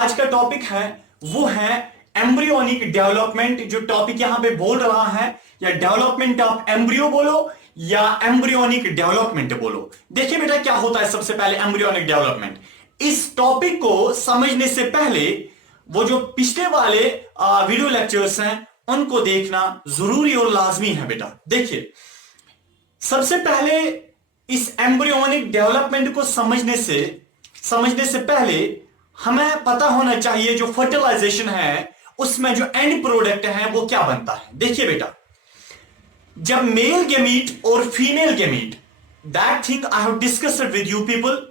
आज का टॉपिक है वो है एम्ब्रियोनिक डेवलपमेंट। जो टॉपिक यहां पे बोल रहा है या डेवलपमेंट ऑफ एम्ब्रियो बोलो या एम्ब्रियोनिक डेवलपमेंट बोलो। देखिए बेटा क्या होता है सबसे पहले एम्ब्रियोनिक डेवलपमेंट। इस टॉपिक को समझने से पहले वो जो पिछले वाले वीडियो लेक्चर्स हैं उनको देखना जरूरी और लाजमी है बेटा। देखिए सबसे पहले इस एम्ब्रियोनिक डेवलपमेंट को समझने से पहले हमें पता होना चाहिए जो फर्टिलाइजेशन है उसमें जो एंड प्रोडक्ट है वो क्या बनता है। देखिए बेटा जब मेल गेमीट और female gamete, that thing I have discussed with you people,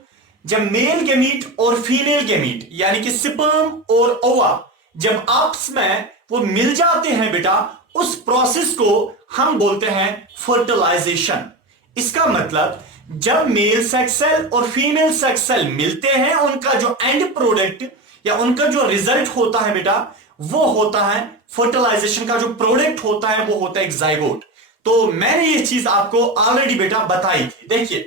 जब मेल गेमीट और फीमेल गेमीट यानी कि स्पर्म और ओवा जब आपस में वो मिल जाते हैं बेटा, उस प्रोसेस को हम बोलते हैं फर्टिलाइजेशन। इसका मतलब जब मेल सेक्स सेल और फीमेल सेक्स सेल मिलते हैं उनका जो एंड प्रोडक्ट या उनका जो रिजल्ट होता है बेटा वो होता है फर्टिलाइजेशन का जो प्रोडक्ट होता है वो होता है एक जाइगोट। तो मैंने ये चीज आपको ऑलरेडी बेटा बताई थी। देखिए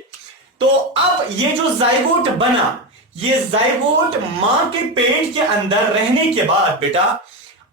तो अब ये जो जाइगोट बना, ये जाइगोट मां के पेट के अंदर रहने के बाद बेटा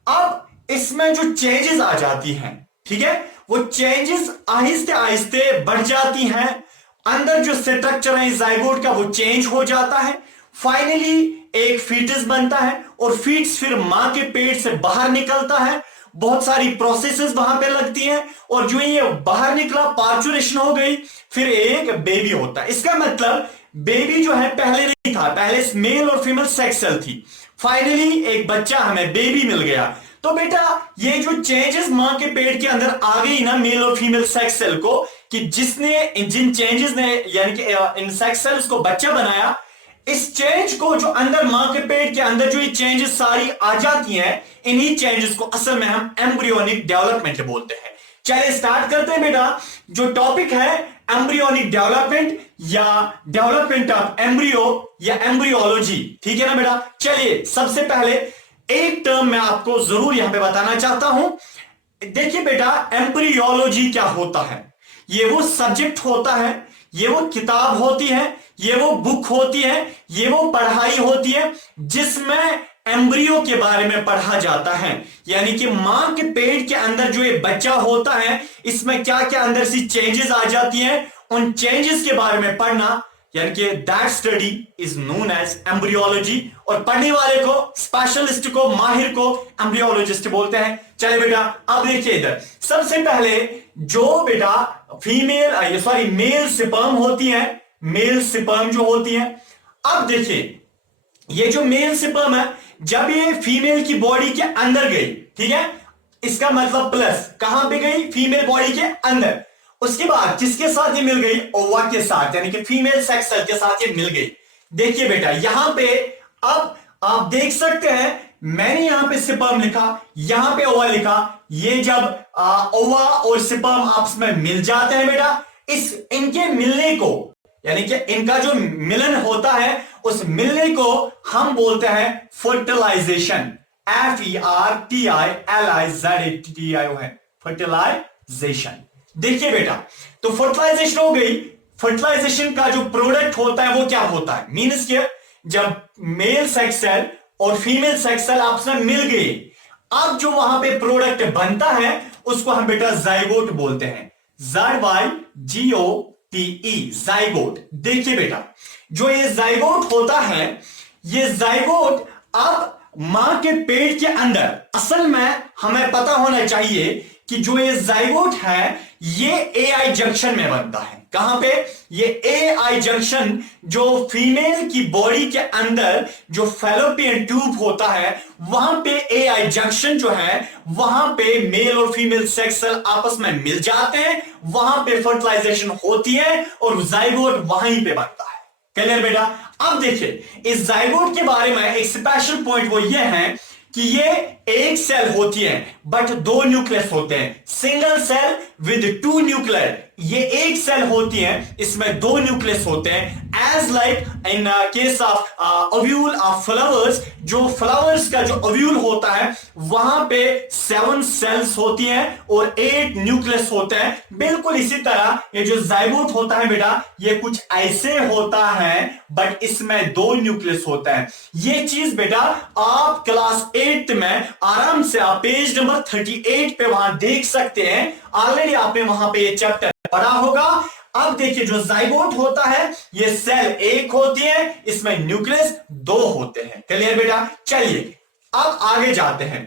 अब इसमें जो चेंजेस आ जाती हैं, ठीक है, वो चेंजेस आहिस्ते आहिस्ते बढ़ जाती हैं। अंदर जो स्ट्रक्चर है जाइगोट का वो चेंज हो जाता है। फाइनली एक फीटस बनता है और फीटस फिर मां के पेट से बाहर निकलता है। बहुत सारी प्रोसेसेस वहां पे लगती हैं और जो ये बाहर निकला पार्चुरेशन हो गई, फिर एक बेबी होता है। इसका मतलब बेबी जो है पहले नहीं था, पहले मेल और फीमेल सेक्स सेल थी, फाइनली एक बच्चा हमें बेबी मिल गया। तो बेटा ये जो चेंजेस मां के पेट के अंदर आ गई ना मेल और फीमेल सेक्स सेल को, कि जिन चेंजेस ने यानी कि इन सेक्स सेल्स को बच्चा बनाया, इस चेंज को जो अंदर मां के पेट के अंदर जो ये चेंजेस सारी आ जाती हैं, इन्हीं चेंजेस को असल में हम एम्ब्रियोनिक डेवलपमेंट बोलते हैं। चलिए स्टार्ट करते हैं बेटा। जो टॉपिक है एम्ब्रियोनिक डेवलपमेंट या डेवलपमेंट ऑफ एम्ब्रियो या एम्ब्रियोलॉजी, ठीक है ना बेटा। चलिए सबसे पहले एक टर्म मैं आपको जरूर यहां पे बताना चाहता हूं। देखिए बेटा एम्ब्रियोलॉजी क्या होता है। ये वो सब्जेक्ट होता है, ये वो किताब होती है, ये वो बुक होती है, ये वो पढ़ाई होती है जिसमें एम्ब्रियो के बारे में पढ़ा जाता है। यानी कि मां के पेट के अंदर जो ये बच्चा होता है इसमें क्या क्या अंदर सी चेंजेस आ जाती हैं, उन चेंजेस के बारे में पढ़ना, यानी कि that study is known as embryology. और पढ़ने वाले को, स्पेशलिस्ट को, माहिर को एम्ब्रियोलॉजिस्ट बोलते हैं। चले बेटा अब देखिए इधर सबसे पहले जो बेटा मेल स्पर्म होती है, मेल स्पर्म जो होती है। अब देखिए ये जो मेल स्पर्म है जब ये फीमेल की बॉडी के अंदर गई, ठीक है, इसका मतलब प्लस कहां पे गई, फीमेल बॉडी के अंदर। उसके बाद किसके साथ ये मिल गई, ओवा के साथ, यानी कि फीमेल सेक्स सेल के साथ ये मिल गई। देखिए बेटा यहां पे अब आप देख सकते हैं मैंने यहां पे स्पर्म लिखा, यहां पे ओवा लिखा। ये जब ओवा और स्पर्म आपस में मिल जाते हैं बेटा, इनके मिलने को यानी कि इनका जो मिलन होता है उस मिलने को हम बोलते हैं फर्टिलाइजेशन। FERTILIZATION है फर्टिलाइजेशन। देखिए बेटा तो फर्टिलाइजेशन हो गई। फर्टिलाइजेशन का जो प्रोडक्ट होता है वो क्या होता है, मीन्स के जब मेल सेक्स सेल और फीमेल सेक्स सेल आपस में मिल गई, अब जो वहां पे प्रोडक्ट बनता है उसको हम बेटा जाइगोट बोलते हैं। ZYGOTE zygote. देखिए बेटा जो ये जाइगोट होता है, ये जाइगोट अब मां के पेट के अंदर, असल में हमें पता होना चाहिए कि जो ये जाइगोट है ये AI जंक्शन में बनता है। कहां पे, ये AI जंक्शन जो फीमेल की बॉडी के अंदर जो फैलोपियन ट्यूब होता है वहां पे AI जंक्शन जो है वहां पे मेल और फीमेल सेक्स सेल आपस में मिल जाते हैं, वहां पे फर्टिलाइजेशन होती है और जाइगोट वहीं पे बनता है। क्लियर बेटा। अब देखिए इस जाइगोट के बारे में एक स्पेशल पॉइंट वो ये है कि ये एक सेल होती है बट दो न्यूक्लियस होते हैं, single cell with two nuclear. ये एक सेल होती है, इसमें दो न्यूक्लियस होते हैं। As like in case of ovule of flowers, जो फ्लावर्स का जो ओव्यूल होता है वहां पे 7 सेल्स होती हैं और 8 न्यूक्लियस होते हैं। बिल्कुल इसी तरह ये जो जाइगोट होता है बेटा, ये कुछ ऐसे होता है बट इसमें 2 न्यूक्लियस होता है। ये चीज बेटा आप क्लास 8 में आराम से आप पेज नंबर 38 पे वहां देख सकते हैं। ऑलरेडी आपने वहां पे ये चैप्टर पढ़ा होगा। अब देखिए जो जाइगोट होता है ये सेल एक होती है, इसमें न्यूक्लियस 2 होते हैं। क्लियर बेटा? चलिए अब आगे जाते हैं।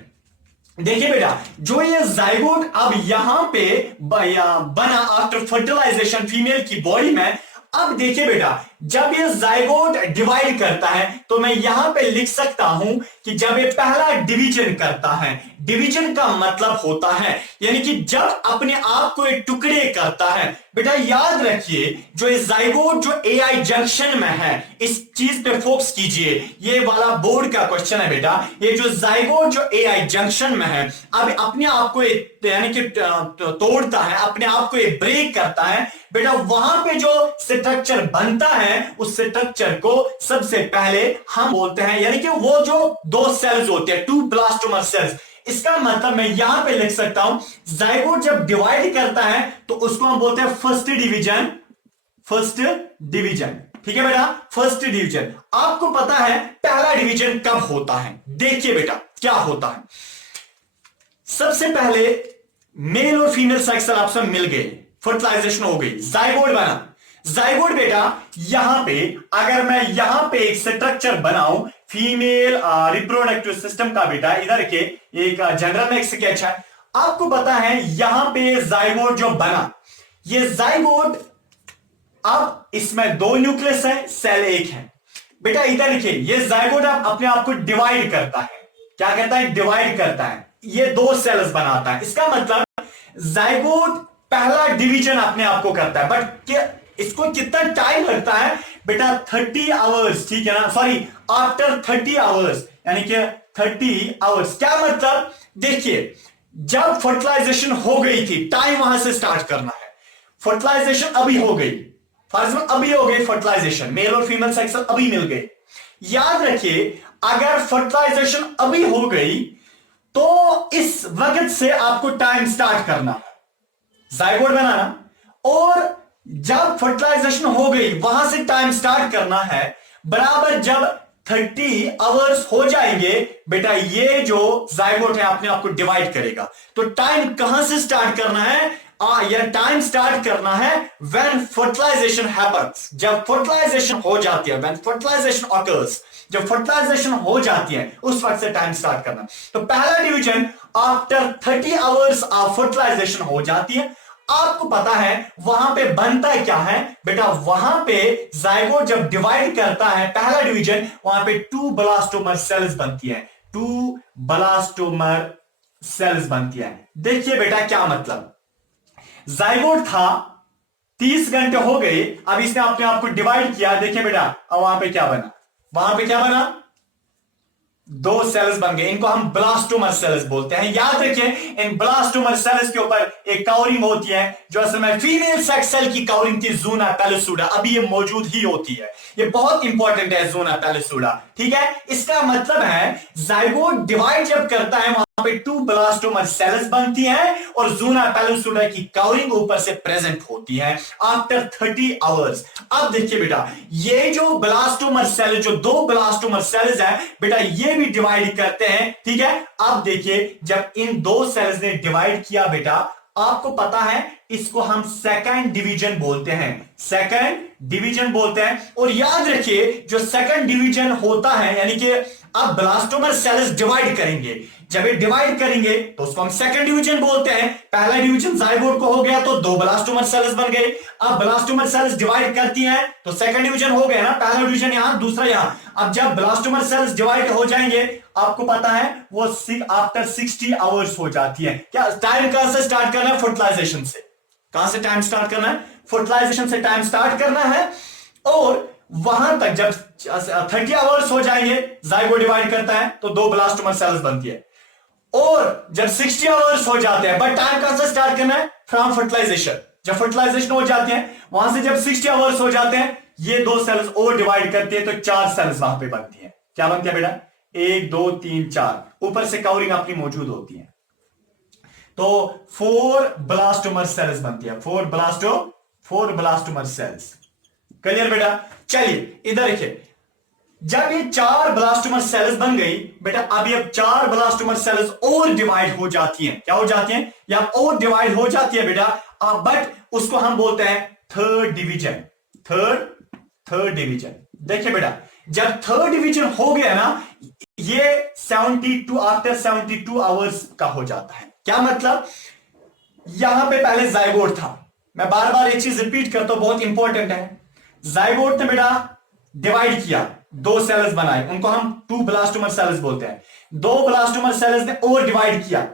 देखिए बेटा जो ये जाइगोट अब यहां पे बना आफ्टर फर्टिलाइजेशन फीमेल की बॉडी में। अब देखिए बेटा जब ये जाइगोट डिवाइड करता है तो मैं यहां पे लिख सकता हूं कि जब ये पहला डिवीजन करता है, डिवीजन का मतलब होता है यानी कि जब अपने आप को एक टुकड़े करता है। बेटा याद रखिए जो ये जाइगोट जो एआई जंक्शन में है, इस चीज पे फोकस कीजिए, ये वाला बोर्ड का क्वेश्चन है बेटा। ये जो जाइगोट जो एआई जंक्शन में है अब अपने आप को यानी कि तोड़ता है, अपने आप को ब्रेक करता है बेटा। वहां पे जो स्ट्रक्चर बनता है उस स्ट्रक्चर को सबसे पहले हम बोलते हैं यानी कि वो जो 2 सेल्स होते हैं, 2 ब्लास्टोमर सेल्स। इसका मतलब मैं यहां पे लिख सकता हूं जाइगोट जब डिवाइड करता है तो उसको हम बोलते हैं फर्स्ट डिवीजन। फर्स्ट डिवीजन, ठीक है बेटा, फर्स्ट डिवीजन। आपको पता है पहला डिवीजन कब होता है? देखिए बेटा क्या होता है। सबसे पहले मेल और फीमेल सेक्स आपस में मिल गए, फर्टिलाइजेशन हो गई, जाइगोट बना। जाइगोट बेटा यहां पे अगर मैं यहां पे एक स्ट्रक्चर बनाऊं फीमेल रिप्रोडक्टिव सिस्टम का बेटा, इधर के एक जनरल में एक स्केच है। आपको पता है यहां पे जाइगोट जो बना, ये जाइगोट अब इसमें 2 न्यूक्लियस है, सेल एक है। बेटा इधर देखिए ये जाइगोट अब अपने आप को डिवाइड करता है। क्या करता है? डिवाइड करता है, ये 2 सेल्स बनाता है। इसका मतलब जाइगोट पहला डिवीजन अपने आप को करता है, बट इसको कितना टाइम लगता है बेटा? 30 आवर्स, ठीक है ना, सॉरी आफ्टर 30 आवर्स, यानी कि 30 आवर्स। क्या मतलब? देखिए जब फर्टिलाइजेशन हो गई थी, टाइम वहां से स्टार्ट करना है। फर्टिलाइजेशन अभी हो गई, फर्ज में अभी हो गई फर्टिलाइजेशन, मेल और फीमेल सेक्स अभी मिल गए। याद रखिए अगर फर्टिलाइजेशन अभी हो गई तो इस वक्त से आपको टाइम स्टार्ट करना है, जाइगोट बनाना, और जब फर्टिलाइजेशन हो गई वहां से टाइम स्टार्ट करना है। बराबर जब 30 आवर्स हो जाएंगे बेटा ये जो जाइगोट है अपने आप को डिवाइड करेगा। तो टाइम कहां से स्टार्ट करना है? यह टाइम स्टार्ट करना है व्हेन फर्टिलाइजेशन हैपेंस, जब फर्टिलाइजेशन हो जाती है, व्हेन फर्टिलाइजेशन ऑकर्स, जब फर्टिलाइजेशन हो जाती है उस वक्त से टाइम स्टार्ट करना। तो पहला division after 30 hours of fertilization हो जाती है। आपको पता है वहां पे बनता क्या है बेटा? वहां पे जाइगोट जब डिवाइड करता है पहला डिवीजन, वहां पे 2 ब्लास्टोमर सेल्स बनती है, 2 ब्लास्टोमर सेल्स बनती है। देखिए बेटा क्या मतलब, जाइगोट था 30 घंटे हो गए, अब इसने अपने आप को डिवाइड किया। देखिए बेटा अब वहां पे क्या बना, वहां पे क्या बना? 2 सेल्स बन गए, इनको हम ब्लास्टोमर सेल्स बोलते हैं। याद रखिए इन ब्लास्टोमर सेल्स के ऊपर एक कवरिंग होती है जो असल में फीमेल सेक्स सेल की कवरिंग थी, ज़ोना पेलिसुडा, अभी ये मौजूद ही होती है। ये बहुत इंपॉर्टेंट है ज़ोना पेलिसुडा, ठीक है। इसका मतलब है जाइगोट डिवाइड जब करता है वहां पे 2 ब्लास्टोमर सेल्स बनती हैं और ज़ोना पेलिसुडा की कवरिंग ऊपर से प्रेजेंट होती है आफ्टर 30 आवर्स। अब देखिए बेटा ये जो ब्लास्टोमर सेल, जो 2 ब्लास्टोमर सेल्स हैं बेटा, ये भी डिवाइड करते हैं, ठीक है। अब देखिए जब इन 2 सेल्स ने डिवाइड किया बेटा, आपको पता है इसको हम सेकंड डिवीजन बोलते हैं, सेकंड डिवीजन बोलते हैं। और याद रखिए जो सेकंड डिवीजन होता है यानी कि अब ब्लास्टोमर सेल्स डिवाइड करेंगे, जब ये डिवाइड करेंगे तो उसको हम सेकंड डिवीजन बोलते हैं। पहला डिवीजन जाइगोट को हो गया तो 2 ब्लास्टोमर सेल्स बन गए। अब ब्लास्टोमर सेल्स डिवाइड करती हैं तो सेकंड डिवीजन हो गया ना, पहला डिवीजन यहां दूसरा यहां। अब जब ब्लास्टोमर सेल्स डिवाइड हो जाएंगे आपको पता है वो आफ्टर 60 आवर्स हो जाती है। क्या टाइम कहां से स्टार्ट करना है? फर्टिलाइजेशन से। कहां से टाइम स्टार्ट करना है? फर्टिलाइजेशन से टाइम स्टार्ट करना है। और वहां तक जब 30 आवर्स हो जाएंगे जाइगोट डिवाइड करता है तो 2 ब्लास्टोमर सेल्स बनती है। और जब 60 आवर्स हो जाते हैं, बट टाइम कहां से स्टार्ट करना है? From fertilisation. जब फर्टिलाइजेशन हो जाते हैं, वहां से जब 60 आवर्स हो जाते हैं, ये 2 सेल्स और डिवाइड करते हैं, तो 4 सेल्स वहां पे बनती है। क्या बनती है बेटा? 1 2 3 4, ऊपर से कवरिंग आपकी मौजूद होती है। तो 4 ब्लास्टोमर सेल्स बनती है, 4 ब्लास्टोमर सेल्स। क्लियर बेटा? चलिए इधर देखिए, जब ये 4 ब्लास्टोमर सेल्स बन गई बेटा, अब ये 4 ब्लास्टोमर सेल्स और डिवाइड हो जाती हैं। क्या हो जाती हैं? या और डिवाइड हो जाती है बेटा, बट उसको हम बोलते हैं थर्ड डिवीजन। Third division. देखिए बेटा, जब थर्ड डिवीजन हो गया ना, ये 72 आफ्टर 72 आवर्स का हो जाता है। क्या मतलब? यहां पे पहले जाइगोट था, मैं बार बार एक चीज रिपीट करता हूं, बहुत इंपॉर्टेंट है। जाइगोट ने बेटा डिवाइड किया, 2 सेल्स बनाए, उनको हम 2 ब्लास्टोमर सेल्स बोलते हैं। 2 ब्लास्टोमर सेल्स ने और डिवाइड किया,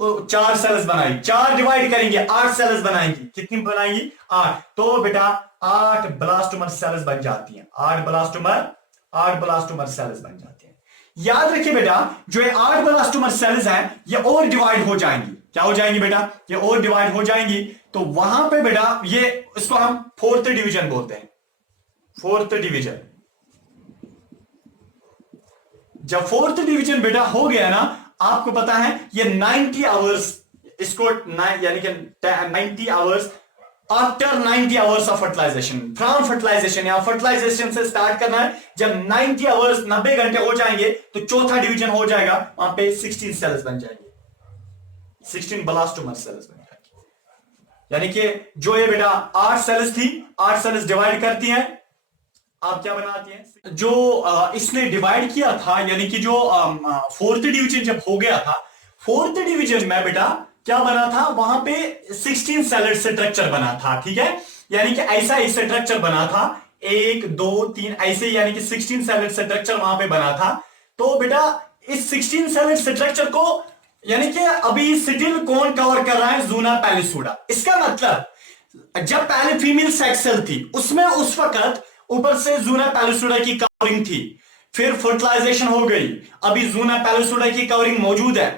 4 सेल्स बनाई, 4 डिवाइड करेंगे 8 सेल्स बनाएंगी। कितनी बनाएंगी? 8। तो बेटा 8 ब्लास्टोमर सेल्स बन जाती हैं, 8 ब्लास्टोमर सेल्स बन जाती हैं। याद रखिए बेटा, जो ये 8 ब्लास्टोमर सेल्स हैं, ये और डिवाइड हो जाएंगी। क्या हो जाएंगी बेटा? ये और डिवाइड हो जाएंगी। तो वहां पे बेटा ये, इसको हम 4th डिवीजन बोलते हैं। 4th division. जब 4th डिवीजन बेटा हो गया ना, आपको पता है ये 90 आवर्स, इसको यानी कि 90 hours, after 90 hours of fertilization, from fertilization, या फर्टिलाइजेशन से स्टार्ट करना है। जब 90 आवर्स 90 घंटे हो जाएंगे, तो चौथा डिवीजन हो जाएगा, वहां पे 16 सेल्स बन जाएंगे, 16 ब्लास्टोमर सेल्स बन जाएंगे। यानी कि जो ये बेटा 8 सेल्स थी, 8 सेल्स डिवाइड करती हैं, आप क्या बनाती हैं? जो इसने डिवाइड किया था, यानी कि जो 4th डिवीजन जब हो गया था, 4th डिवीजन में बेटा क्या बना था? वहां पे 16 सेलर स्ट्रक्चर बना था। ठीक है, यानी कि ऐसा एक स्ट्रक्चर बना था, 1 2 3 ऐसे, यानी कि 16 सेलर स्ट्रक्चर वहां पे बना था। तो बेटा इस 16 सेलर स्ट्रक्चर को, यानी कि अभी स्टिल कौन कवर कर रहा है? ज़ूना पैलिसुडा। इसका मतलब जब पहले फीमेल सेक्स सेल थी, उसमें उस वक्त ऊपर से ज़ूना पैलिसुडा की कवरिंग थी। फिर फर्टिलाइजेशन हो गई, अभी ज़ूना पैलिसुडा की कवरिंग मौजूद है।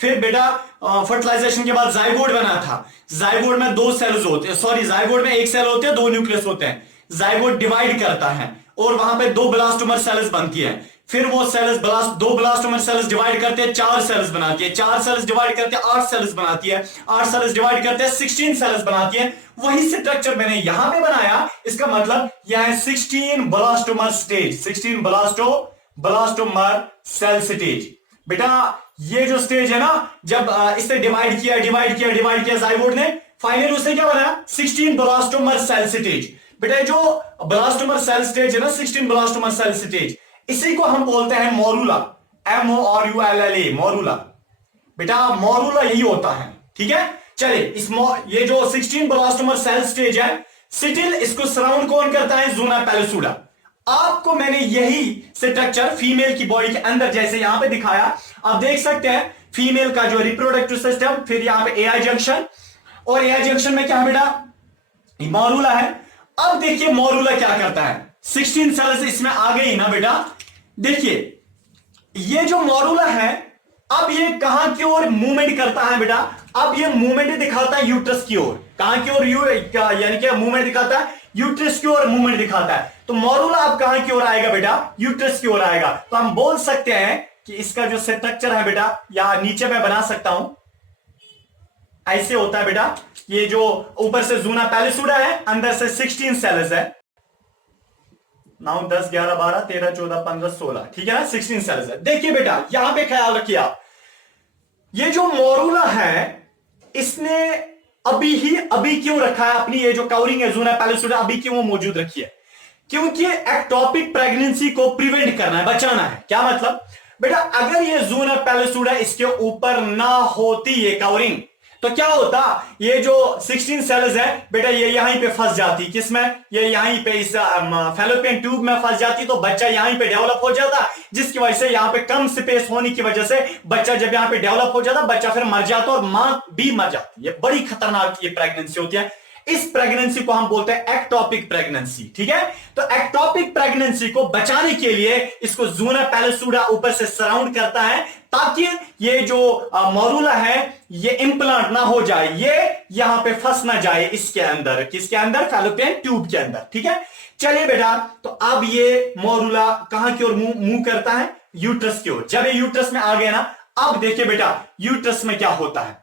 फिर बेटा फर्टिलाइजेशन के बाद जाइगोट बना था। जाइगोट में 2 सेल्स होते हैं, सॉरी जाइगोट में 1 सेल होते हैं, 2 न्यूक्लियस होते हैं। जाइगोट डिवाइड करता है और वहां पे 2 ब्लास्टोमर सेल्स बनती है। फिर वो सेल्स 2 ब्लास्टोमर सेल्स डिवाइड करते हैं, 4 सेल्स बनाती है। 4 सेल्स डिवाइड करते हैं, 8 सेल्स बनाती है। 8 सेल्स डिवाइड करते हैं, 16 सेल्स बनाती है। वही स्ट्रक्चर मैंने यहां पे बनाया। इसका मतलब यह है 16 blastomere stage, 16 blastomere cell stage. बेटा ये जो स्टेज है ना, जब इसने डिवाइड किया जाइगोट ने, फाइनल उससे क्या बना? 16 ब्लास्टोमर सेल स्टेज। बेटा जो ब्लास्टोमर सेल स्टेज है ना, 16 ब्लास्टोमर सेल स्टेज, इसी को हम बोलते हैं मोरूला, MORULLA, मोरूला। बेटा मोरूला यही होता है। ठीक है, चलिए ये जो 16 ब्लास्टोमर सेल स्टेज है, स्टिल इसको सराउंड कौन करता है? ज़ूना पैलिसुडा। आपको मैंने यही स्ट्रक्चर फीमेल की बॉडी के अंदर जैसे यहां पे दिखाया, आप देख सकते हैं फीमेल का जो रिप्रोडक्टिव सिस्टम, फिर यहां पे AI जंक्शन, और AI जंक्शन में क्या है बेटा? मोरूला है। अब देखिए मोरूला क्या करता है, 16 सेल्स इसमें आ गई ना बेटा। देखिए ये जो मोरूला है, अब ये कहां की ओर मूवमेंट करता है बेटा? अब ये मूवमेंट दिखाता है यूट्रस की ओर। कहां की ओर? यानी कि मूवमेंट दिखाता है यूट्रस की ओर, मूवमेंट दिखाता है। तो मोरूला अब कहां की ओर आएगा बेटा? यूट्रस की ओर आएगा। तो हम बोल सकते हैं कि इसका जो स्ट्रक्चर है बेटा, यहां नीचे मैं बना सकता हूं, ऐसे होता है बेटा। ये जो ऊपर से ज़ूना पैलिसुडा है, अंदर से 16 सेल्स है, 9 10 11 12 13 14 15 16, ठीक है ना, 16 सेल्स है। देखिए बेटा यहां पे ख्याल रखिए आप, ये जो मोरूला है, इसने अभी क्यों रखा है अपनी ये जो कवरिंग है ज़ूना पैलिसुडा, अभी क्यों वो मौजूद रखी है? क्योंकि एक्टोपिक प्रेगनेंसी को प्रिवेंट करना है, बचाना है। क्या मतलब बेटा? अगर ये ज़ूना पैलिसुडा इसके ऊपर ना होती ये कवरिंग, तो क्या होता? ये जो 16 सेल्स है बेटा, ये यहीं पे फंस जाती। किसमें? ये यहीं पे इस फैलोपियन ट्यूब में फंस जाती, तो बच्चा यहीं पे डेवलप हो जाता, जिसकी वजह से यहां पे कम स्पेस होने की वजह से बच्चा जब यहां पे डेवलप हो जाता, बच्चा फिर मर जाता और मां भी मर जाती। ये बड़ी खतरनाक ये प्रेगनेंसी होती है। इस प्रेगनेंसी को हम बोलते हैं एक्टोपिक प्रेगनेंसी, ठीक है। तो एक्टोपिक प्रेगनेंसी को बचाने के लिए इसको ज़ूना पैलिसूडा ऊपर से सराउंड करता है, ताकि ये जो मोरूला है ये इंप्लांट ना हो जाए, ये यहां पे फंस ना जाए इसके अंदर, किसके अंदर, फैलोपियन ट्यूब के अंदर, ठीक है। चलिए बेटा, तो अब ये मोरूला कहां की ओर मूव करता है, यूट्रस की ओर। जब ये यूट्रस में आ गया ना, अब देखिए बेटा यूट्रस में क्या होता है।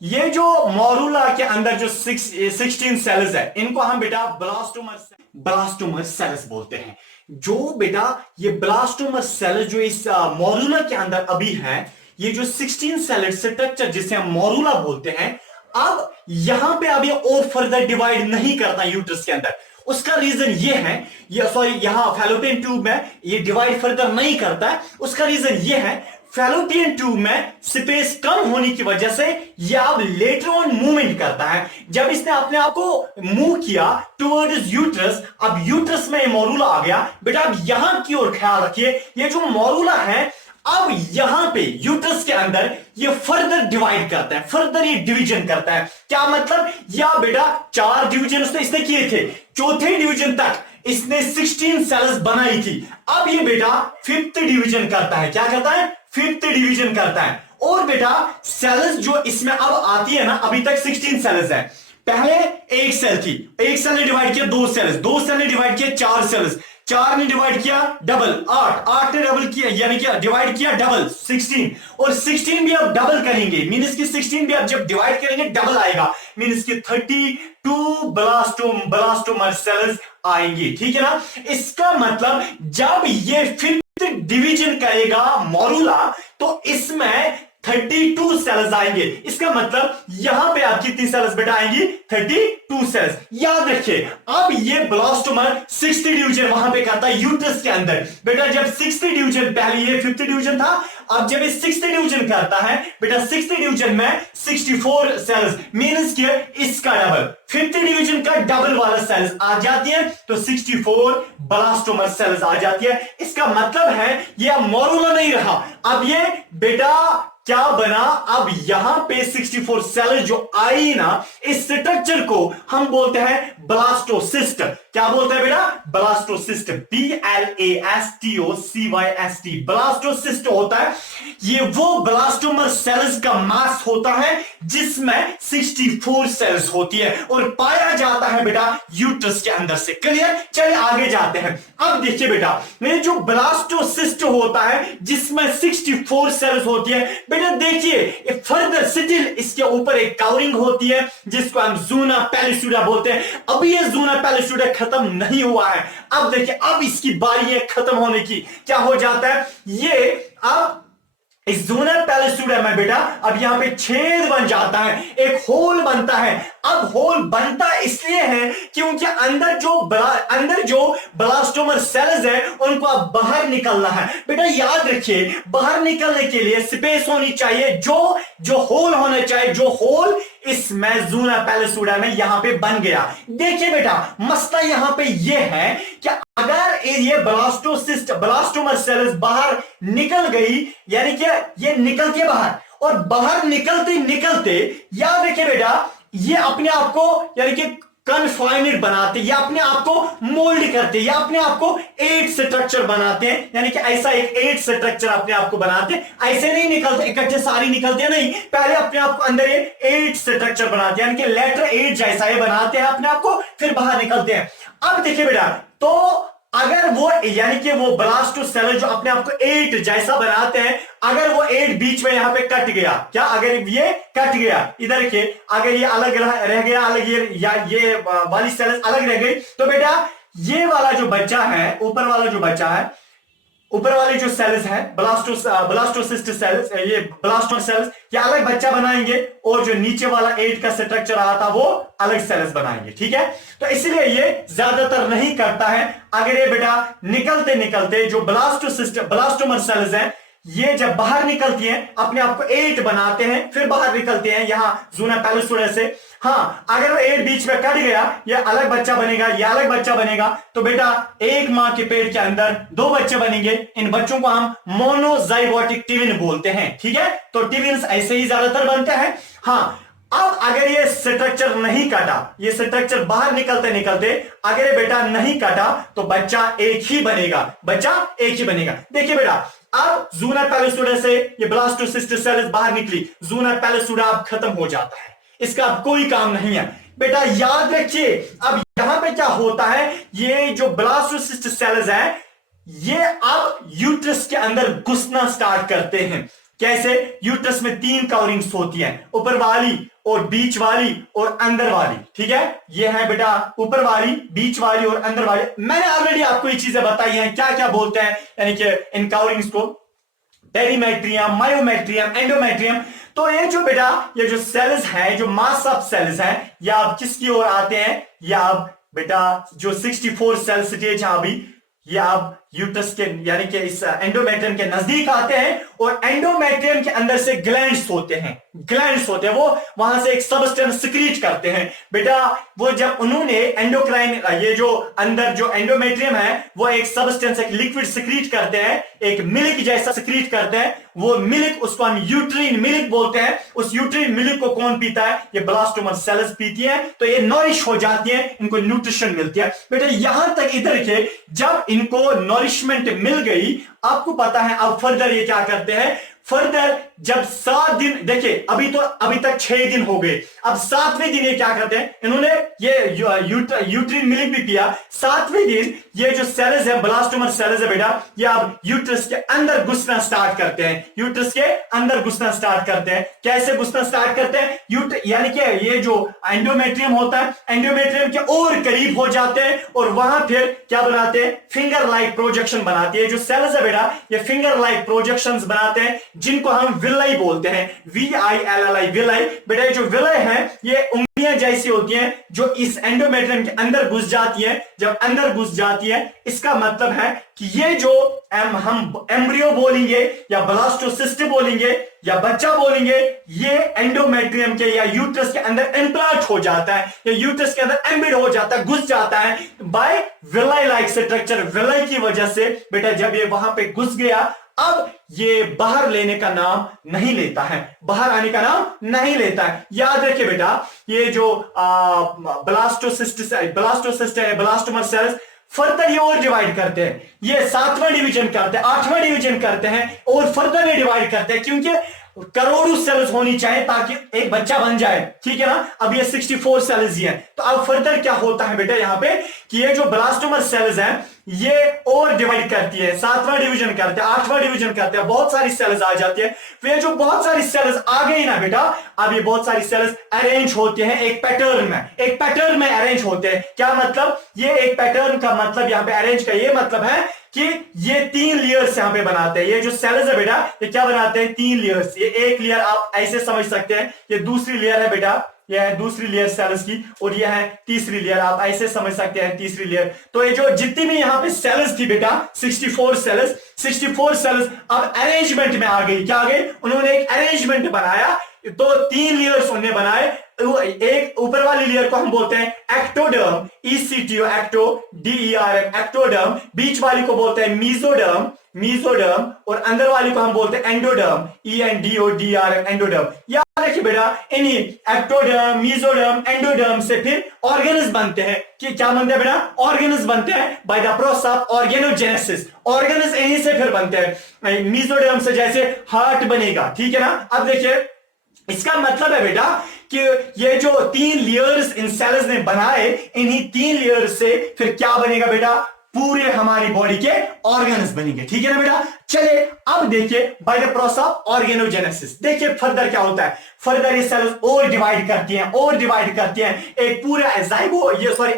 ये जो मोरूला के अंदर जो 16 सेल्स है, इनको हम बेटा ब्लास्टोमर सेल्स बोलते हैं। जो बेटा ये ब्लास्टोमर सेल्स जो इस मोरूला के अंदर अभी है, ये जो 16 सेल स्ट्रक्चर जिसे हम मोरूला बोलते हैं, अब यहां पे अभी और फर्दर डिवाइड नहीं करता यूट्रस के अंदर। उसका रीजन ये है, यहां फैलोपियन ट्यूब में ये डिवाइड फर्दर नहीं करता है। उसका रीजन ये है, फैलोपियन ट्यूब में स्पेस कम होने की वजह से यह अब लेटर ऑन मूवमेंट करता है। जब इसने अपने आप को मूव किया टुवर्ड्स यूट्रस, अब यूट्रस में मोरूला आ गया। बेटा अब यहां की ओर ख्याल रखिए, ये जो मोरूला है अब यहां पे यूट्रस के अंदर ये फर्दर डिवाइड करता है, फर्दर ये डिवीजन करता है। क्या मतलब, या बेटा 4 डिवीजन इसने किए थे, चौथे डिवीजन तक इसने 16 सेल्स बनाई थी। अब ये बेटा 5th डिवीजन करता है। क्या करता है, 5th डिवीजन करता है। और बेटा सेल्स जो इसमें अब आती है ना, अभी तक 16 सेल्स है। पहले एक सेल थी, एक सेल ने डिवाइड किया 2 सेल्स, 2 सेल ने डिवाइड किया 4 सेल्स, 4 ने डिवाइड किया डबल 8, 8 ने डबल किया यानी क्या डिवाइड किया डबल 16, और 16 भी अब डबल करेंगे, मींस कि 16 भी अब जब डिवाइड करेंगे डबल आएगा, मींस कि 32 ब्लास्टोमर सेल्स आएंगी, ठीक है ना। इसका मतलब जब ये 5th डिवीजन करेगा मोरूला, तो इसमें 32 सेल्स आएंगे। इसका मतलब यहां पे आप कितनी सेल्स बेटा आएंगी, 32 सेल्स। याद रखिए, अब ये ब्लास्टोमर 6th डिवीजन वहां पे करता है यूट्रस के अंदर। बेटा जब 6th डिवीजन, पहले ये 5th डिवीजन था, अब जब ये 6th डिवीजन करता है बेटा 6th डिवीजन में 64 सेल्स, मींस कि इसका डबल, 5th डिवीजन का डबल वाला सेल्स आ जाती है, तो 64 ब्लास्टोमर सेल्स आ जाती है। इसका मतलब है ये अब मोरूला नहीं रहा, अब ये बेटा क्या बना, अब यहां पे 64 सेल जो आई ना, इस स्ट्रक्चर को हम बोलते हैं ब्लास्टोसिस्ट। क्या बोलते हैं बेटा, ब्लास्टोसिस्ट, BLASTOCYST, ब्लास्टोसिस्ट होता है। ये वो ब्लास्टोमर सेल्स का मास होता है जिसमें 64 सेल्स होती है, और पाया जाता है बेटा यूट्रस के अंदर से। क्लियर, चलिए आगे जाते हैं। अब देखिए बेटा, ये जो ब्लास्टोसिस्ट होता है जिसमें 64 सेल्स होती है, बेटा देखिए फर्दर स्टिल इसके ऊपर एक कवरिंग होती है जिसको हम ज़ूना पैलिसूडा बोलते हैं। अभी ये ज़ूना पैलिसूडा खत्म नहीं हुआ है। अब देखिए, अब इसकी बारी है खत्म होने की। क्या हो जाता है, ये अब इस ज़ूना पैलिसूडा में बेटा अब यहां पे छेद बन जाता है, एक होल बनता है। अब होल बनता इसलिए है क्योंकि अंदर जो ब्लास्टोमर सेल्स है उनको अब बाहर निकलना है। बेटा याद रखिए, बाहर निकलने के लिए स्पेस होनी चाहिए, जो होल होना चाहिए, जो होल इसमें ज़ूना पैलिसूडा में यहां पे बन गया। देखिए बेटा, मसला यहां पे ये है कि अगर ये ब्लास्टोमर सेल्स बाहर निकल गई, यानी कि ये निकलती है बाहर, और बाहर निकलते याद रखिए बेटा, ये अपने आप को यानी कि कन्फाइनेड बनाते, या अपने आप को मोल्ड करते, या अपने आप को 8 स्ट्रक्चर बनाते हैं, यानी कि ऐसा एक 8 स्ट्रक्चर अपने आप को बनाते हैं। ऐसे नहीं निकलते इकट्ठे सारी निकलते नहीं, पहले अपने आप को अंदर ये 8 स्ट्रक्चर बनाते हैं, यानी कि लेटर 8 जैसा ये बनाते हैं अपने आप को, फिर बाहर निकलते हैं। अब देखिए बेटा, तो अगर वो यानी कि वो ब्लास्टो सेल जो अपने आप को 8 जैसा बनाते हैं, अगर वो 8 बीच में यहां पे कट गया, क्या अगर ये कट गया, इधर के अगर ये अलग रह गया, अलग ये वाली सेल्स अलग रह गई, तो बेटा ये वाला जो बच्चा है, ऊपर वाला जो बच्चा है, ऊपर वाले जो सेल्स हैं ब्लास्टोसिस्ट सेल्स, ये ब्लास्टोमर सेल्स, ये अलग बच्चा बनाएंगे, और जो नीचे वाला 8 का स्ट्रक्चर आया था वो अलग सेल्स बनाएंगे, ठीक है। तो इसलिए ये ज्यादातर नहीं करता है। अगर ये बेटा निकलते निकलते जो ब्लास्टोमर सेल्स हैं, ये जब बाहर निकलती हैं अपने आप को 8 बनाते हैं, फिर बाहर निकलते हैं यहां ज़ूना पैलिसूडा से। हाँ, अगर वो 8 बीच में कट गया, ये अलग बच्चा बनेगा, ये अलग बच्चा बनेगा, तो बेटा एक मां के पेट के अंदर 2 बच्चे बनेंगे। इन बच्चों को हम मोनोजाइगोटिक ट्विन बोलते हैं, ठीक है। तो ट्विन्स ऐसे ही ज्यादातर बनते हैं। हाँ, अब अगर ये स्ट्रक्चर नहीं काटा, ये स्ट्रक्चर बाहर निकलते निकलते अगर ये बेटा नहीं काटा तो बच्चा एक ही बनेगा, बच्चा एक ही बनेगा। देखिए बेटा, अब ज़ूना पेलिसुडा से ये ब्लास्टोसिस्ट सेल्स बाहर निकली, ज़ूना पेलिसुडा अब खत्म हो जाता है, इसका अब कोई काम नहीं है। बेटा याद रखिए, अब यहां पे क्या होता है, ये जो ब्लास्टोसिस्ट सेल्स हैं ये अब यूट्रस के अंदर घुसना स्टार्ट करते हैं। कैसे? यूट्रस में 3 कवरिंग्स होती हैं, ऊपर वाली और बीच वाली और अंदर वाली। ठीक है, ये है बेटा ऊपर वाली, बीच वाली और अंदर वाली। मैंने ऑलरेडी आपको ये चीजें बताई हैं, क्या क्या बोलते हैं, यानी कि इन कवरिंग्स को पेरीमेट्रियम, मायोमेट्रियम, एंडोमेट्रियम। तो ये जो बेटा ये जो सेल्स हैं, जो मास ऑफ सेल्स हैं, या अब किसकी ओर आते हैं, या अब बेटा जो 64 सेल स्टेज है अभी, ये अब यूट्रस के यानी कि इस एंडोमेट्रियम के नजदीक आते हैं और एंडोमेट्रियम के अंदर से ग्लैंड्स होते हैं, ग्लैंड्स होते हैं, वो वहां से एक सबस्टेंस सिक्रीट करते हैं। बेटा वो जब उन्होंने एंडोक्राइन, ये जो अंदर जो एंडोमेट्रियम है वो एक सबस्टेंस, एक लिक्विड सिक्रीट करते हैं, एक मिल्क जैसा सिक्रीट करते हैं, वो मिल्क उसको हम यूट्रीन मिल्क बोलते हैं। उस यूट्रीन मिल्क को कौन पीता है? ये ब्लास्टोमर सेल्स पीती है, तो ये नॉरिश हो जाती है, इनको न्यूट्रिशन मिलती है। बेटा यहां तक इधर के जब इनको नॉरिशमेंट मिल गई, आपको पता है अब फर्दर ये क्या करते हैं, फर्दर जब 7 दिन, देखिए अभी तक 6 दिन हो गए, अब 7वें दिन ये क्या करते हैं, इन्होंने ये यूट्रीन मिल्क भी पिया, 7वें दिन ये जो सेल्स है, ब्लास्टोमर सेल्स है बेटा, ये अब यूट्रस के अंदर घुसना स्टार्ट करते हैं, यूट्रस के अंदर घुसना स्टार्ट करते हैं। कैसे घुसना स्टार्ट करते हैं? यानी कि ये जो एंडोमेट्रियम होता है, एंडोमेट्रियम के और करीब हो जाते हैं और वहां फिर क्या बनाते हैं, फिंगर लाइक प्रोजेक्शन बनाती है। जो सेल्स है बेटा ये फिंगर लाइक प्रोजेक्शंस बनाते हैं, जिनको हम विलाई बोलते हैं, VILLI, विलाई। बेटा जो विलाई है ये उंगलियां जैसी होती हैं जो इस एंडोमेट्रियम के अंदर घुस जाती है। जब अंदर घुस जाती है इसका मतलब है कि ये जो हम एम्ब्रियो बोलेंगे या ब्लास्टोसिस्ट बोलेंगे या बच्चा बोलेंगे, ये एंडोमेट्रियम के या यूट्रस के अंदर इम्प्लांट हो जाता है या यूट्रस के अंदर एम्बेड हो जाता है, घुस जाता है by villi like structure. Villi की वजह से बेटा जब ये वहां पे घुस गया, अब ये बाहर लेने का नाम नहीं लेता है, बाहर आने का नाम नहीं लेता है। याद रखिए बेटा, ये जो ब्लास्टोसिस्ट है, ब्लास्टोमर सेल्स फर्दर ये और डिवाइड करते हैं, ये 7वां डिवीजन करते हैं, 8वां डिवीजन करते हैं और फर्दर ये डिवाइड करते हैं, क्योंकि करोड़ों सेल्स होनी चाहिए ताकि एक बच्चा बन जाए। ठीक है ना, अब ये 64 सेल्स ही है। तो अब फर्दर क्या होता है बेटा यहाँ पे कि ये जो ब्लास्टोमर सेल्स हैं ये और डिवाइड करती है, 7वां डिवीजन करते हैं, 8वां डिवीजन करते हैं, बहुत सारी सेल्स आ जाती है। फिर जो बहुत सारी सेल्स आ गई ना बेटा, अब ये बहुत सारी सेल्स अरेंज होते हैं एक पैटर्न में अरेंज होते हैं। क्या मतलब? ये एक पैटर्न का मतलब यहाँ पे अरेंज का ये मतलब है कि ये 3 लेयर्स यहां पे बनाते हैं। ये जो सेल्स है बेटा ये क्या बनाते हैं? 3 लेयर्स। ये एक लेयर आप ऐसे समझ सकते हैं, ये दूसरी लेयर है बेटा, यह है दूसरी लेयर सेल्स की, और यह है तीसरी लेयर, आप ऐसे समझ सकते हैं तीसरी लेयर। तो ये जो जितनी भी यहां पे सेल्स थी बेटा 64 सेल्स अब अरेंजमेंट में आ गई। क्या आ गई? उन्होंने एक अरेंजमेंट बनाया, तो 3 लेयर्स उन्होंने बनाए। एक ऊपर वाली लेयर को हम बोलते हैं ectoderm, ECTO ecto, DERM ectoderm. बीच वाली को बोलते हैं मीजोडर्म, और अंदर वाली को हम बोलते हैं एंडोडर्म, ENDODRM एंडोडर्म। याद रखिए बेटा, इन्हीं एक्टोडर्म, मीजोडर्म, एंडोडर्म से फिर ऑर्गेन्स बनते हैं। कि क्या बनते हैं बेटा? ऑर्गेन्स बनते हैं by the process of organogenesis. Organs इन्हीं से फिर बनते हैं, मीजोडर्म से जैसे हार्ट बनेगा। ठीक है ना। अब देखिए इसका मतलब है बेटा कि ये जो 3 लेयर्स इन सेल्स ने बनाए, इन्हीं 3 लेयर्स से फिर क्या बनेगा बेटा? पूरे हमारी बॉडी के ऑर्गन्स बनेंगे। ठीक है ना बेटा। चलिए अब देखिए by the process of organogenesis, देखिए फर्दर क्या होता है। फर्दर ये सेल्स और डिवाइड करती हैं, एक पूरा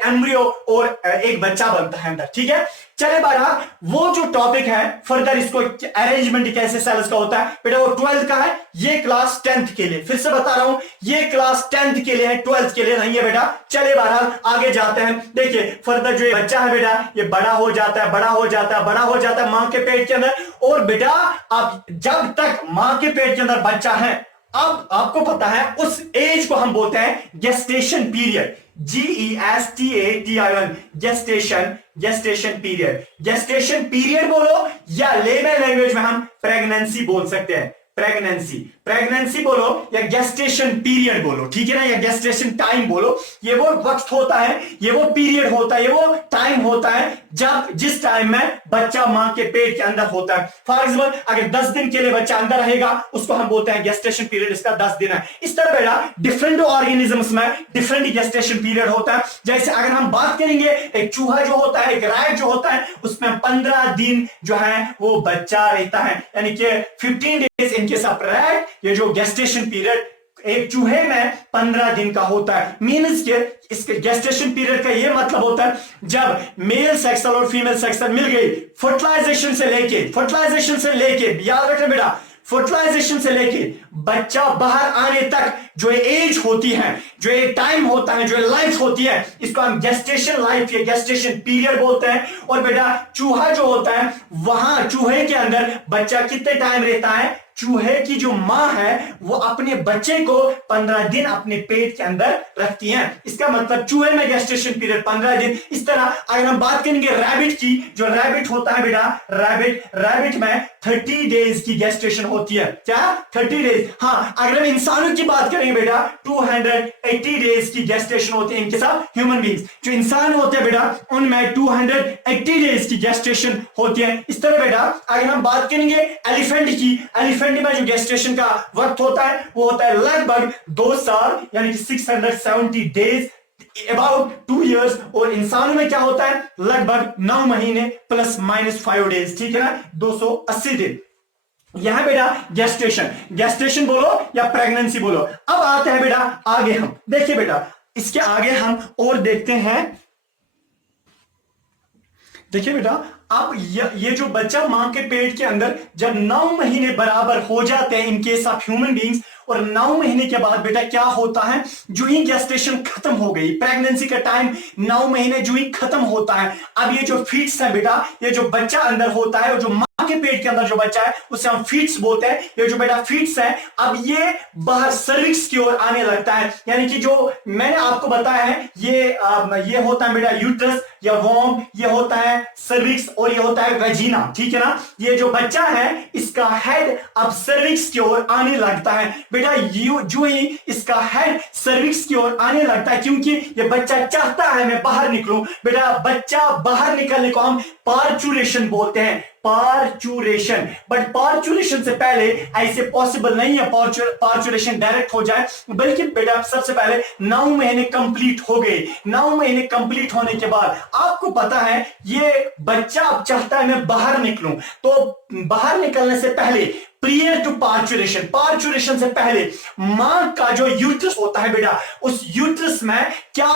एम्ब्रियो और एक बच्चा बनता है अंदर। ठीक है। चले बहरहाल वो जो टॉपिक है फर्दर, इसको अरेंजमेंट कैसे सेल्स का होता है बेटा, वो 12th का है। ये क्लास 10th के लिए, फिर से बता रहा हूं, ये क्लास 10th के लिए है, 12th के लिए नहीं है बेटा। चले बहरहाल आगे जाते हैं। देखिए फर्दर जो ये बच्चा है बेटा, ये बड़ा हो जाता है मां के पेट के अंदर। और बेटा अब जब तक मां के पेट के अंदर बच्चा है, अब आपको पता है उस एज को हम बोलते हैं gestation period, GESTATION, gestation period. Gestation period बोलो या लेमन लैंग्वेज में हम प्रेगनेंसी बोल सकते हैं। प्रेगनेंसी, प्रेगनेंसी बोलो या गेस्टेशन पीरियड बोलो, ठीक है ना, या गेस्टेशन टाइम बोलो। ये वो वक्त होता है, ये वो पीरियड होता है, ये वो टाइम होता है जब जिस टाइम में बच्चा मां के पेट के अंदर होता है। फॉर एग्जाम्पल अगर 10 दिन के लिए बच्चा अंदर रहेगा उसको हम बोलते हैं गेस्टेशन पीरियड, इसका 10 दिन है। इस तरह बेटा डिफरेंट ऑर्गेनिजम्स में डिफरेंट गेस्टेशन पीरियड होता है। जैसे अगर हम बात करेंगे एक चूहा जो होता है, एक रैट जो होता है, उसमें 15 दिन जो है वो बच्चा रहता है, यानी कि 15 days in case of rat. ये जो गेस्टेशन पीरियड एक चूहे में 15 दिन का होता है। मीन्स के इसके गेस्टेशन पीरियड का ये मतलब होता है जब मेल सेक्सुअल और फीमेल सेक्सुअल मिल गई, फर्टिलाइजेशन से लेके याद रखना बेटा, फर्टिलाइजेशन से लेके बच्चा बाहर आने तक जो एज होती है, जो ये टाइम होता है, जो लाइफ होती है, इसको हम गेस्टेशन लाइफ या गेस्टेशन पीरियड बोलते हैं। और बेटा चूहा जो होता है वहां चूहे के अंदर बच्चा कितने टाइम रहता है, चूहे की जो मां है वो अपने बच्चे को 15 दिन अपने पेट के अंदर रखती है। इसका मतलब चूहे में गेस्टेशन पीरियड 15 दिन। इस तरह अगर हम बात करेंगे रैबिट की, जो रैबिट होता है बेटा, रैबिट में 30 डेज की गेस्टेशन होती है। क्या 30 डेज? हाँ, अगर हम इंसानों की बात करेंगे बेटा 280 डेज की गेस्टेशन होती है इनके साथ। ह्यूमन बींग्स जो इंसान होते हैं बेटा उनमें 280 डेज की गेस्टेशन होती है। इस तरह बेटा अगर हम बात करेंगे एलिफेंट की, एलिफेंट में जो गेस्टेशन का वक्त होता है वो होता है लगभग 2 साल, यानी कि 670 डेज, अबाउट 2 इयर्स। और इंसानों में क्या होता है लगभग 9 महीने प्लस माइनस 5 डेज, ठीक है ना, 280 दिन। यहां बेटा गेस्टेशन बोलो या प्रेगनेंसी बोलो। अब आते हैं बेटा आगे, हम देखिए बेटा इसके आगे हम और देखते हैं। देखिए बेटा अब ये जो बच्चा मां के पेट के अंदर जब 9 महीने बराबर हो जाते हैं इन केस ऑफ ह्यूमन बींग्स, और 9 महीने के बाद बेटा क्या होता है, जो ही गेस्टेशन खत्म हो गई, प्रेगनेंसी का टाइम 9 महीने जो ही खत्म होता है, अब ये जो फीट्स है बेटा, ये जो बच्चा अंदर होता है और जो मां के पेट के अंदर जो बच्चा है उसे हम फीट्स बोलते हैं। ये जो बेटा फीट्स है अब ये बाहर सर्विक्स की ओर आने लगता है, यानी कि जो मैंने आपको बताया है ये होता है बेटा यूट्रस या वॉर्म, ये होता है सर्विक्स और ये होता है वेजिना, ठीक है ना। ये जो बच्चा है इसका हेड अब सर्विक्स की ओर आने लगता है बेटा। जो ही इसका हेड सर्विक्स की ओर आने लगता है, क्योंकि ये बच्चा चाहता है मैं बाहर निकलूं बेटा। बच्चा बाहर निकलने को हम पार्चुरेशन बोलते हैं, पार्चुरेशन। बट पार्चुरेशन से पहले ऐसे पॉसिबल नहीं है पार्चुरेशन डायरेक्ट हो जाए, बल्कि बेटा सबसे पहले 9 महीने कंप्लीट हो गए। 9 महीने कंप्लीट होने के बाद आपको पता है ये बच्चा अब चाहता है मैं बाहर निकलूं, तो बाहर निकलने से पहले प्रियर टू पार्चुरेशन से पहले मां का जो यूट्रस होता है बेटा, उस यूट्रस में क्या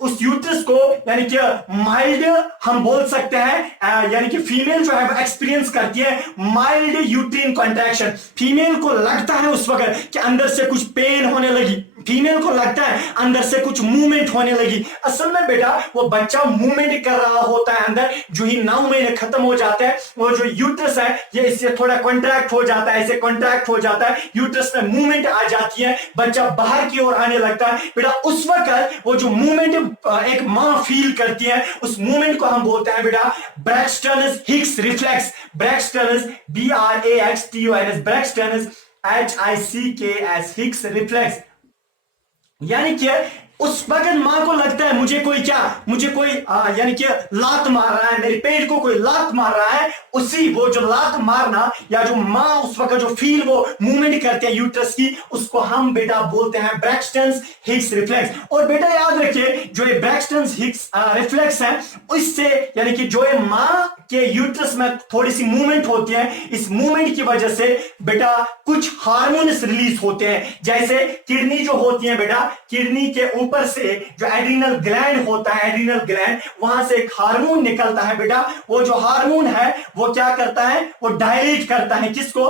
उस यूट्रस को यानी कि माइल्ड हम बोल सकते हैं, यानी कि फीमेल जो है एक्सपीरियंस करती है माइल्ड यूट्रीन कॉन्ट्रैक्शन। फीमेल को लगता है उस वक्त कि अंदर से कुछ पेन होने लगी, फीमेल को लगता है अंदर से कुछ मूवमेंट होने लगी। असल में बेटा वो बच्चा मूवमेंट कर रहा होता है अंदर। जो ही 9 महीने खत्म हो जाते हैं वो जो यूट्रस है ये इससे थोड़ा कॉन्ट्रैक्ट हो जाता है, ऐसे कॉन्ट्रैक्ट हो जाता है, यूट्रस में मूवमेंट आ जाती है, बच्चा बाहर की ओर आने लगता है बेटा। उस वक्त वो जो मूवमेंट एक मां फील करती है उस मूवमेंट को हम बोलते हैं बेटा Braxtons Hicks reflex. Braxtons BRAXTONS, Braxtons HICKS Hicks reflex. यानी कि उस वक्त मां को लगता है मुझे कोई यानी कि लात मार रहा है, मेरे पेट को कोई लात मार रहा है। उसी वो जो लात मारना या जो मां उस वक्त जो फील वो मूवमेंट करते हैं यूट्रस की, उसको हम बेटा बोलते हैं ब्रैक्सटन्स हिक्स रिफ्लेक्स। और बेटा याद रखिए जो ये ब्रैक्सटन्स हिक्स रिफ्लेक्स है उससे यानी कि जो ये मां के यूट्रस में थोड़ी सी मूवमेंट होती है, इस मूवमेंट की वजह से बेटा कुछ हार्मोन्स रिलीज होते हैं। जैसे किडनी जो होती है बेटा, किडनी के ऊपर से जो एड्रिनल ग्लैंड होता है, एड्रिनल ग्लैंड, वहां से एक हार्मोन निकलता है बेटा। वो जो हार्मोन है वो क्या करता है, वो डायलेट करता है किसको,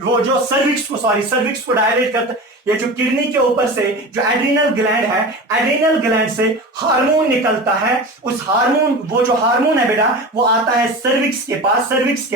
वो जो सर्विक्स को डायलेट करता है। ये जो किडनी के ऊपर से जो एड्रिनल ग्लैंड है, एड्रिनल ग्लैंड से हार्मोन निकलता है। उस हार्मोन वो जो हार्मोन है बेटा वो आता है सर्विक्स के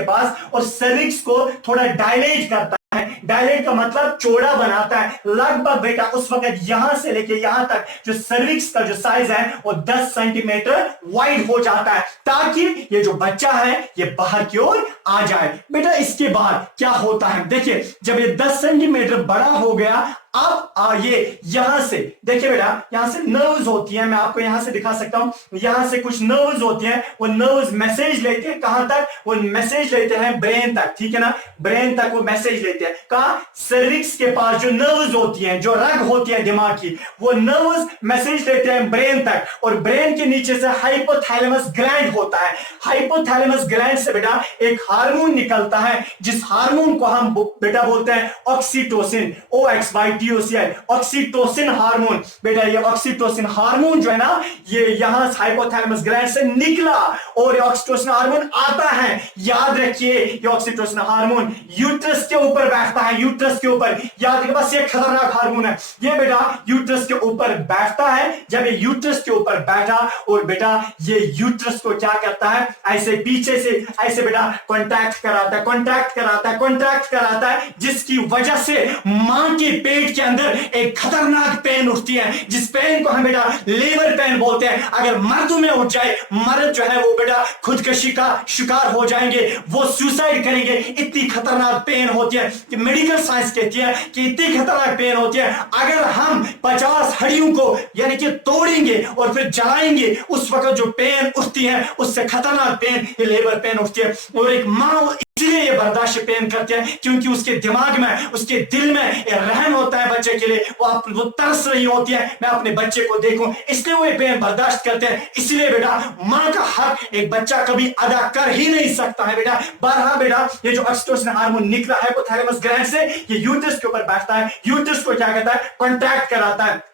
पास और सर्विक्स को थोड़ा डायलेट करता है। डायलेट का मतलब चौड़ा बनाता है। लगभग बेटा उस वक्त यहां से लेके यहां तक जो सर्विक्स का जो साइज है वो 10 सेंटीमीटर वाइड हो जाता है, ताकि ये जो बच्चा है ये बाहर की ओर आ जाए। बेटा इसके बाद क्या होता है, देखिए जब ये 10 सेंटीमीटर बड़ा हो गया, अब ये यहां से देखिए बेटा, यहां से नर्व्स होती हैं, मैं आपको यहां से दिखा सकता हूं, यहां से कुछ नर्व्स होती हैं, वो नर्व्स मैसेज लेते हैं कहां तक, वो मैसेज लेते हैं ब्रेन तक, ठीक है ना, ब्रेन तक वो मैसेज लेते हैं। कहां, सर्विक्स के पास जो नर्व्स होती हैं, जो रग होती है दिमाग की, वो नर्व्स मैसेज लेते हैं ब्रेन तक, और ब्रेन के नीचे से हाइपोथैलेमस ग्लैंड होता है। हाइपोथैलेमस ग्लैंड से बेटा एक हार्मोन निकलता है, जिस हार्मोन को हम बेटा बोलते हैं ऑक्सीटोसिन, OXYTOCI, ऑक्सीटोसिन हार्मोन। बेटा ये ऑक्सीटोसिन हार्मोन जो है ना, ये यहां हाइपोथैलेमस ग्लैंड से निकला और ये ऑक्सीटोसिन हार्मोन आता है। याद रखिए ये ऑक्सीटोसिन हार्मोन यूट्रस के ऊपर बैठता है, यूट्रस के ऊपर। याद रखिए, बस ये खतरनाक हार्मोन है, ये बेटा यूट्रस के ऊपर बैठता है। जब ये यूट्रस के ऊपर बैठा और बेटा ये यूट्रस को क्या करता है, ऐसे पीछे से ऐसे बेटा कॉन्टैक्ट कराता है, कॉन्टैक्ट कराता है, कॉन्टैक्ट कराता है, जिसकी वजह से मां के पेट के अंदर एक खतरनाक पेन उठती है, जिस पेन को हम बेटा लेबर पेन बोलते हैं। अगर मर्द में उठ जाए, मर्द जो है वो बेटा खुदकशी का शिकार हो जाएंगे, वो सुसाइड करेंगे। इतनी खतरनाक पेन होती है कि मेडिकल साइंस कहती है कि इतनी खतरनाक पेन होती है, अगर हम 50 हड्डियों को यानी कि तोड़ेंगे और फिर जलाएंगे, उस वक्त जो पेन उठती है उससे खतरनाक पेन ये लेबर पेन उठती है। और एक मां इसलिए ये बर्दाश्त पेन करते हैं क्योंकि उसके दिमाग में, उसके दिल में रहम होता है बच्चे के लिए, वो तरस रही होती है, मैं अपने बच्चे को देखूं, इसलिए वो ये पेन बर्दाश्त करते हैं। इसलिए बेटा मां का हक एक बच्चा कभी अदा कर ही नहीं सकता है बेटा। बहरहाल बेटा ये जो ऑक्सीटोसिन हार्मोन निकला है हाइपोथैलेमस ग्लैंड से, ये यूट्रस के ऊपर बैठता है, यूट्रस को क्या कहता है, कॉन्ट्रैक्ट कराता है।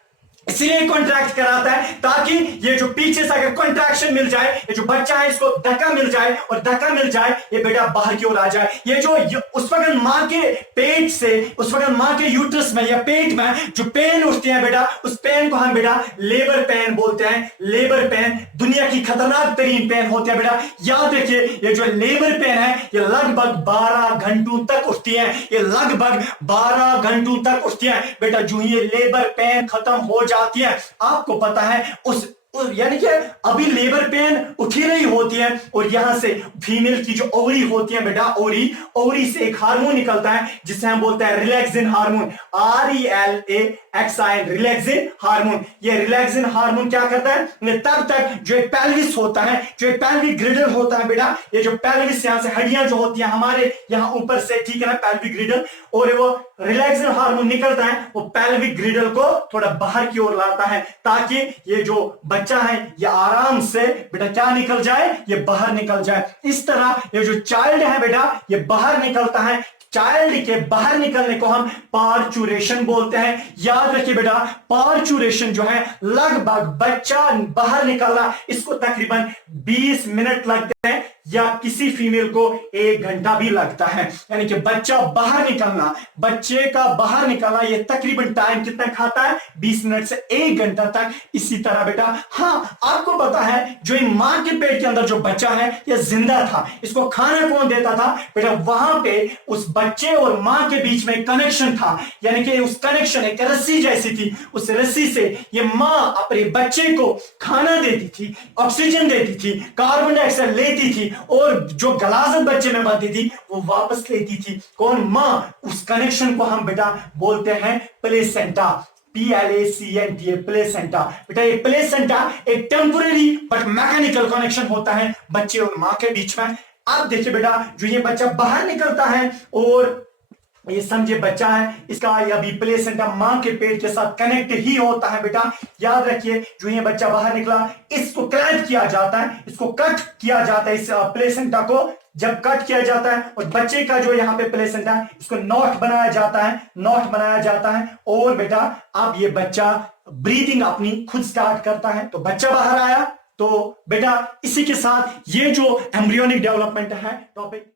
इसलिए कॉन्ट्रैक्ट कराता है ताकि ये जो पीछे से अगर कॉन्ट्रैक्शन मिल जाए, ये जो बच्चा है इसको धक्का मिल जाए, और धक्का मिल जाए ये बेटा बाहर की ओर आ जाए। ये जो उस वक्त मां के पेट से, उस वक्त मां के यूट्रस में या पेट में जो पेन उठती है बेटा, उस पेन को हम बेटा लेबर पेन बोलते हैं। लेबर पेन दुनिया की खतरनाक तरीन पेन होती है बेटा। याद रखिए ये जो लेबर पेन है ये लगभग 12 घंटों तक उठती है, ये लगभग 12 घंटों तक उठती है बेटा। जो ये लेबर पेन खत्म हो जाती है, आपको पता है उस यानी कि अभी लेबर पेन उठी रही होती है, और यहां से फीमेल की जो ओवरी होती है बेटा, ओवरी से एक हार्मोन निकलता है जिसे हम बोलते हैं relaxin hormone, RELAXIN, relaxin hormone. ये रिलैक्सिन हार्मोन क्या करता है, तब तक जो एक पेल्विस होता है, जो एक पेल्विक ग्रिडल होता है बेटा, ये जो पेल्विस यहां से हड्डियां जो होती है हमारे यहां ऊपर से, ठीक है ना, पेल्विक ग्रिडल, और वो रिलैक्सिन हार्मोन निकलता है, वो पेल्विक ग्रिडल को थोड़ा बाहर की ओर लाता है, ताकि ये जो बच्चा है ये आराम से बेटा क्या निकल जाए, ये बाहर निकल जाए। इस तरह ये जो चाइल्ड है बेटा ये बाहर निकलता है। चाइल्ड के बाहर निकलने को हम पार्चुरेशन बोलते हैं। याद रखिए बेटा पार्चुरेशन जो है लगभग बच्चा बाहर निकलना, इसको तकरीबन 20 मिनट लगते हैं, या किसी फीमेल को 1 घंटा भी लगता है। यानी कि बच्चा बाहर निकलना, बच्चे का बाहर निकलना ये तकरीबन टाइम कितना खाता है, 20 मिनट से 1 घंटा तक। इसी तरह बेटा हाँ आपको पता है जो मां के पेट के अंदर जो बच्चा है ये जिंदा था, इसको खाना कौन देता था बेटा, वहां पे उस बच्चे और मां के बीच में कनेक्शन था, यानी कि उस कनेक्शन एक रस्सी जैसी थी, उस रस्सी से ये मां अपने बच्चे को खाना देती थी, ऑक्सीजन देती थी, कार्बन डाइऑक्साइड लेती थी, और जो गलाजत बच्चे में बनती थी वो वापस लेती थी। कौन, मां। उस कनेक्शन को हम बेटा बोलते हैं प्लेसेंटा, PLACENTA, प्लेसेंटा। बेटा ये प्लेसेंटा एक टेम्पररी बट मैकेनिकल कनेक्शन होता है बच्चे और मां के बीच में। अब देखिए बेटा जो ये बच्चा बाहर निकलता है और ये समझे बच्चा है, इसका अभी प्लेसेंटा मां के पेट के साथ कनेक्ट ही होता है बेटा। याद रखिए जो ये बच्चा बाहर निकला इसको क्लैंप किया जाता है, इसको कट किया जाता है, इस प्लेसेंटा को जब कट किया जाता है और बच्चे का जो यहाँ पे प्लेसेंटा है इसको नॉट बनाया जाता है, नॉट बनाया जाता है। और बेटा अब ये बच्चा ब्रीदिंग अपनी खुद स्टार्ट करता है, तो बच्चा बाहर आया। तो बेटा इसी के साथ ये जो एम्ब्रियोनिक डेवलपमेंट है टॉपिक